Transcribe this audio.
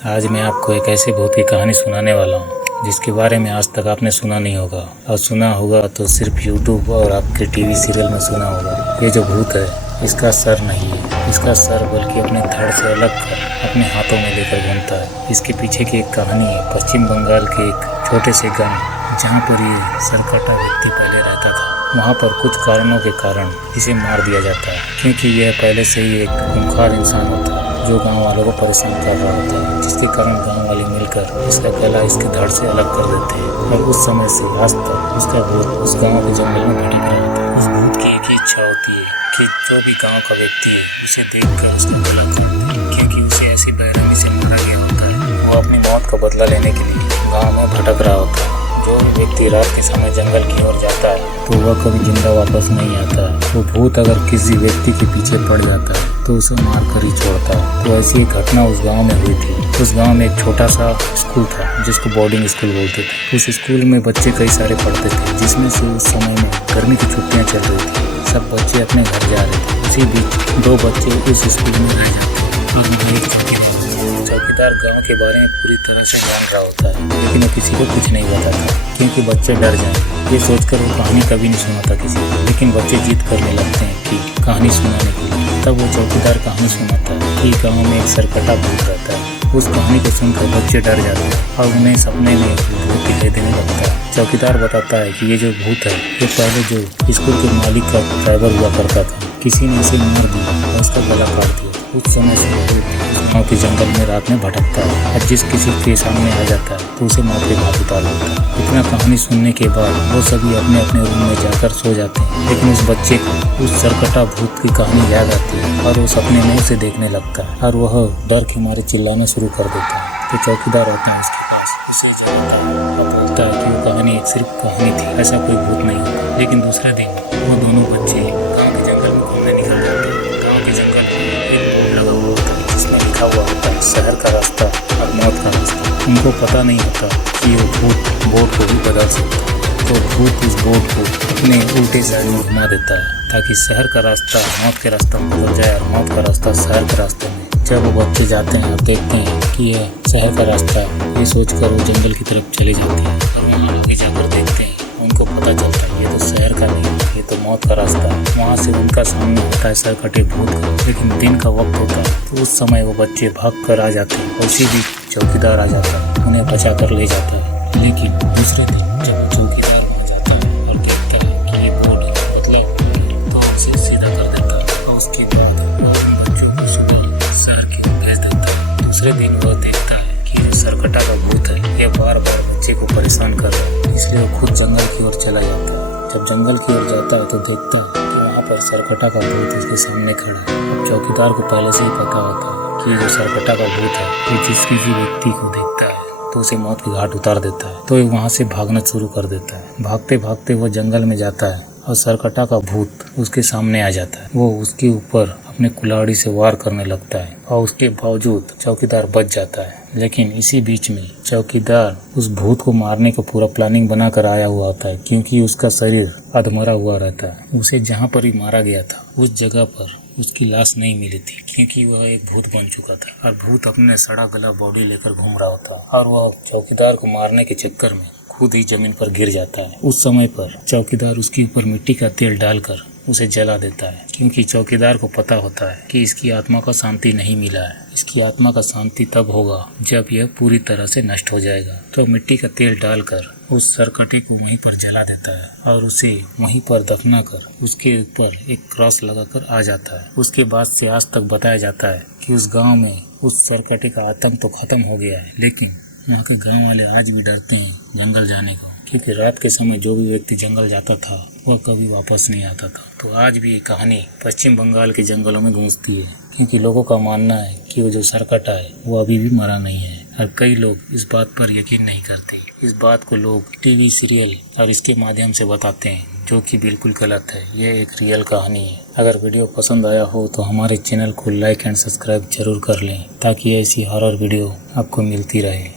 आज मैं आपको एक ऐसी भूत की कहानी सुनाने वाला हूँ जिसके बारे में आज तक आपने सुना नहीं होगा, और सुना होगा तो सिर्फ यूट्यूब और आपके टीवी सीरियल में सुना होगा। ये जो भूत है इसका सर नहीं है, इसका सर बल्कि अपने धड़ से अलग कर अपने हाथों में लेकर घूमता है। इसके पीछे की एक कहानी है पश्चिम बंगाल के एक छोटे से गाँव जहाँ पर ये सरकटा व्यक्ति पहले रहता था। वहाँ पर कुछ कारणों के कारण इसे मार दिया जाता है, क्योंकि यह पहले से ही एक खूंखार इंसान होता है जो गांव वालों को परेशान कर रहा होता है, जिसके कारण गांव वाले मिलकर इसका गला इसके धड़ से अलग कर देते हैं। और उस समय से आज तक उसका भूत उस गांव के जंगल में भटक रहा था। उस भूत की एक ही इच्छा होती है कि जो भी गांव का व्यक्ति है उसे देखकर उसका गला काट दे, क्योंकि उसे ऐसी बेरहमी से मारा गया होता है। वो अपनी मौत का बदला लेने के लिए गाँव में भटक रहा होता है। जो व्यक्ति रात के समय जंगल की ओर जाता है तो वह कभी जिंदा वापस नहीं आता है। वो भूत अगर किसी व्यक्ति के पीछे पड़ जाता है तो उसे मार कर ही छोड़ता है। तो ऐसी एक घटना उस गांव में हुई थी। उस गांव में एक छोटा सा स्कूल था जिसको बोर्डिंग स्कूल बोलते थे। उस स्कूल में बच्चे कई सारे पढ़ते थे, जिसमें से उस समय में गर्मी की छुट्टियाँ चल रही थी। सब बच्चे अपने घर जा रहे थे। उसी बीच दो बच्चे उस स्कूल में रह जाते हैं और एक चौकीदार गांव के बारे में पूरी तरह से जान रहा होता है, लेकिन वो किसी को कुछ नहीं बताता क्योंकि बच्चे डर जाएं। ये सोचकर वो कहानी कभी नहीं सुनाता किसी को, लेकिन बच्चे जिद करने लगते हैं कि कहानी सुनाने के लिए। तब वो चौकीदार कहानी सुनाता है कि गांव में एक सरकटा भूत रहता है। उस कहानी को सुनकर बच्चे डर जाते हैं और उन्हें सपने में भूत दिखाई देने लगता है। चौकीदार बताता है कि ये जो भूत है ये पहले जो स्कूल के मालिक का ड्राइवर हुआ करता था, किसी ने इसे मार दिया और उसका गला काट दिया। उस समय से गाँव के जंगल में रात में भटकता है और जिस किसी के सामने आ जाता है तो उसे मौत के घाट उतार देता है। इतना कहानी सुनने के बाद वो सभी अपने अपने रूम में जाकर सो जाते हैं, लेकिन उस बच्चे को उस सरकटा भूत की कहानी याद आती है और वो सपने में उसे देखने लगता है और वह डर के मारे चिल्लाने शुरू कर देता है। तो चौकीदार होता है उसके पास, उसे जगाता है और बोलता है कि वो कहानी एक सिर्फ कहानी थी, ऐसा कोई भूत नहीं होता। लेकिन दूसरे दिन वो दोनों बच्चे गाँव के जंगल में घूमने निकल जाते हैं। गाँव के जंगल में एक बोर्ड लगा हुआ होता है जिसमें लिखा हुआ होता है शहर का रास्ता और मौत का रास्ता। उनको पता नहीं होता कि वो भूत बोर्ड को भी बदल सकता है। तो भूत उस बोर्ड को अपने उल्टे साइड में घुमा देता है ताकि शहर का रास्ता मौत के रास्ता में बदल जाए और मौत का रास्ता शहर के रास्ते में। जब वो बच्चे जाते हैं और देखते हैं कि यह शहर का रास्ता है, ये सोचकर वो जंगल की तरफ चले जाते हैं और वहाँ आगे जाकर देखते हैं। उनको पता चलता है ये तो शहर का नहीं, ये तो मौत का रास्ता है। वहाँ से उनका सामने होता है सरकटे भूत का, लेकिन दिन का वक्त होता है तो उस समय वो बच्चे भाग कर आ जाते हैं और उसी बीच चौकीदार आ जाता है, उन्हें बचा कर ले जाता है। लेकिन दूसरे दिन जब चौकीदार वहाँ जाता है और देखता है कि ये बोर्ड बदला तो उसे सीधा कर देता है और उसके बाद बच्चों को सुबह शहर की भेज देता है। दूसरे दिन वह देखता है कि जो सरकटा का भूत है ये बार बार बच्चे को परेशान कर रहा है, इसलिए वो खुद जंगल की ओर चला जाता है। जब जंगल की ओर जाता है तो देखता है कि वहाँ पर सरकटा का भूत उसके सामने खड़ा है। अब चौकीदार को पहले से ही पता होता है कि जो सरकटा का भूत है ये जिस किसी व्यक्ति को देखता है तो उसे मौत के घाट उतार देता है। तो वहाँ से भागना शुरू कर देता है। भागते भागते वो जंगल में जाता है और सरकटा का भूत उसके सामने आ जाता है। वो उसके ऊपर अपने कुल्हाड़ी से वार करने लगता है और उसके बावजूद चौकीदार बच जाता है। लेकिन इसी बीच में चौकीदार उस भूत को मारने का पूरा प्लानिंग बनाकर आया हुआ होता है, क्योंकि उसका शरीर अधमरा हुआ रहता है। उसे जहाँ पर ही मारा गया था उस जगह पर उसकी लाश नहीं मिली थी, क्योंकि वह एक भूत बन चुका था और भूत अपने सड़ा गला बॉडी लेकर घूम रहा होता और वह चौकीदार को मारने के चक्कर में खुद ही जमीन पर गिर जाता है। उस समय पर चौकीदार उसके ऊपर मिट्टी का तेल डालकर उसे जला देता है, क्योंकि चौकीदार को पता होता है कि इसकी आत्मा को शांति नहीं मिला है। इसकी आत्मा का शांति तब होगा जब यह पूरी तरह से नष्ट हो जाएगा। तो मिट्टी का तेल डालकर उस सरकटे को वहीं पर जला देता है और उसे वहीं पर दफना कर उसके ऊपर एक क्रॉस लगाकर आ जाता है। उसके बाद से आज तक बताया जाता है कि उस गाँव में उस सरकटे का आतंक तो खत्म हो गया है, लेकिन वहाँ के गाँव वाले आज भी डरते हैं जंगल जाने को, क्योंकि रात के समय जो भी व्यक्ति जंगल जाता था वह कभी वापस नहीं आता था। तो आज भी ये कहानी पश्चिम बंगाल के जंगलों में गूंजती है, क्योंकि लोगों का मानना है कि वो जो सरकटा है वो अभी भी मरा नहीं है। और कई लोग इस बात पर यकीन नहीं करते। इस बात को लोग टीवी सीरियल और इसके माध्यम से बताते हैं, जो कि बिल्कुल गलत है। यह एक रियल कहानी है। अगर वीडियो पसंद आया हो तो हमारे चैनल को लाइक एंड सब्सक्राइब जरूर कर लें, ताकि ऐसी हॉरर वीडियो आपको मिलती रहे।